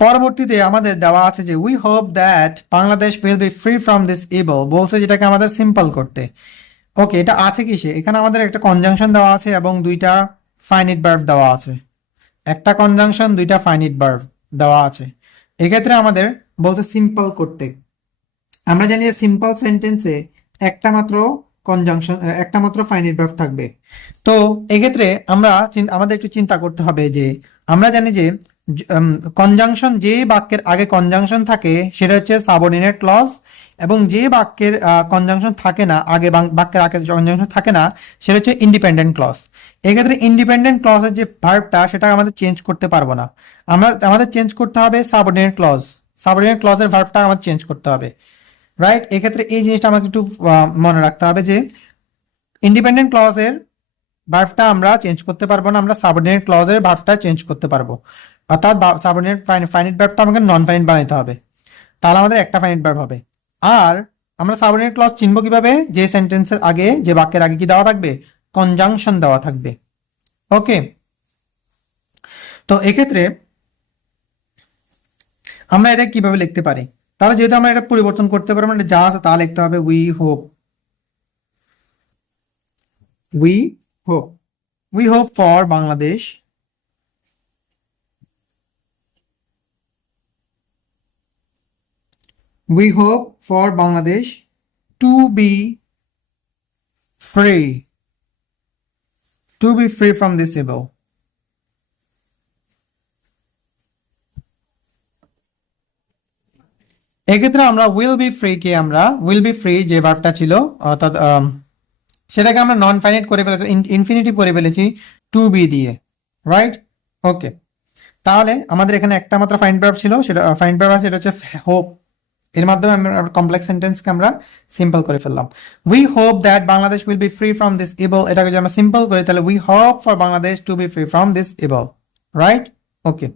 পরবর্তীতে আমাদের দেওয়া আছে যে we hope that Bangladesh will be free from this able, বলছে যেটাকে আমাদের সিম্পল করতে। ওকে, এটা আছে কিসে? এখানে আমাদের একটা কনজাংশন দেওয়া আছে এবং দুইটা ফাইনিট ভার্ব দেওয়া আছে। একটা কনজাংশন, দুইটা ফাইনিট ভার্ব দেওয়া আছে। এক্ষেত্রে আমাদের বলছে সিম্পল করতে। আমরা জানি যে সিম্পল সেন্টেন্সে একটা মাত্র কনজাংশন, একটা মাত্র ফাইনিট ভার্ব থাকবে। তো এক্ষেত্রে আমাদের একটু চিন্তা করতে হবে যে আমরা জানি যে কনজাংশন, যে বাক্যের আগে কনজাংশন থাকে সেটা হচ্ছে সাবঅর্ডিনেট ক্লজ, এবং যে বাক্যের কনজাংশন থাকে না, আগে বাক্যের আগে কনজাংশন থাকে না, সেটা হচ্ছে ইন্ডিপেন্ডেন্ট ক্লজ। এক্ষেত্রে ইন্ডিপেন্ডেন্ট ক্লজের যে ভার্বটা সেটা আমাদের চেঞ্জ করতে পারবো না, আমাদের চেঞ্জ করতে হবে সাবঅর্ডিনেট ক্লজ। সাবঅর্ডিনেট ক্লজের ভার্বটা আমাদের চেঞ্জ করতে হবে, রাইট? এক্ষেত্রে এই জিনিসটা আমাকে একটু মনে রাখতে হবে যে ইন্ডিপেন্ডেন্ট ক্লজের ভার্বটা আমরা চেঞ্জ করতে পারবো না, আমরা সাবঅর্ডিনেট ক্লজের ভার্বটা চেঞ্জ করতে পারবো। অর্থাৎ সাবঅর্ডিনেট ফাইনিট ভার্বটা আমাকে নন ফাইনিট বানাইতে হবে, তাহলে আমাদের একটা ফাইনিট ভার্ব হবে। আর আমরা সাবঅর্ডিনেট ক্লজ চিনবো কিভাবে? যে সেন্টেন্সের আগে, যে বাক্যের আগে কি দেওয়া থাকবে? কনজাংশন দেওয়া থাকবে। ওকে, তো এক্ষেত্রে আমরা এটা কিভাবে লিখতে পারি? তাহলে যেহেতু আমরা এটা পরিবর্তন করতে পারবো, এটা যা আছে তা লিখতে হবে। We hope, we hope, we hope for Bangladesh, we hope for Bangladesh to be free, from this evil. এক্ষেত্রে আমরা উইল বি ফ্রি কে আমরা উইল বি ফ্রি যে ভার্বটা ছিল, অর্থাৎ সেটাকে আমরা নন ফাইনাইট করে ফেলেছি, ইনফিনিটিভ করে ফেলেছি টু বি দিয়ে, রাইট? ওকে, তাহলে আমাদের এখানে একটা মাত্র ফাইন ভার্ব ছিল, সেটা ফাইন ভার্ব আছে, সেটা হচ্ছে হোপ। এর মাধ্যমে আমরা কমপ্লেক্স সেন্টেন্সকে আমরা সিম্পল করে ফেললাম। We hope that Bangladesh will be free from this evil, এটাকে যদি আমরা সিম্পল করি তাহলে we hope for Bangladesh to be free from this evil, right? Okay.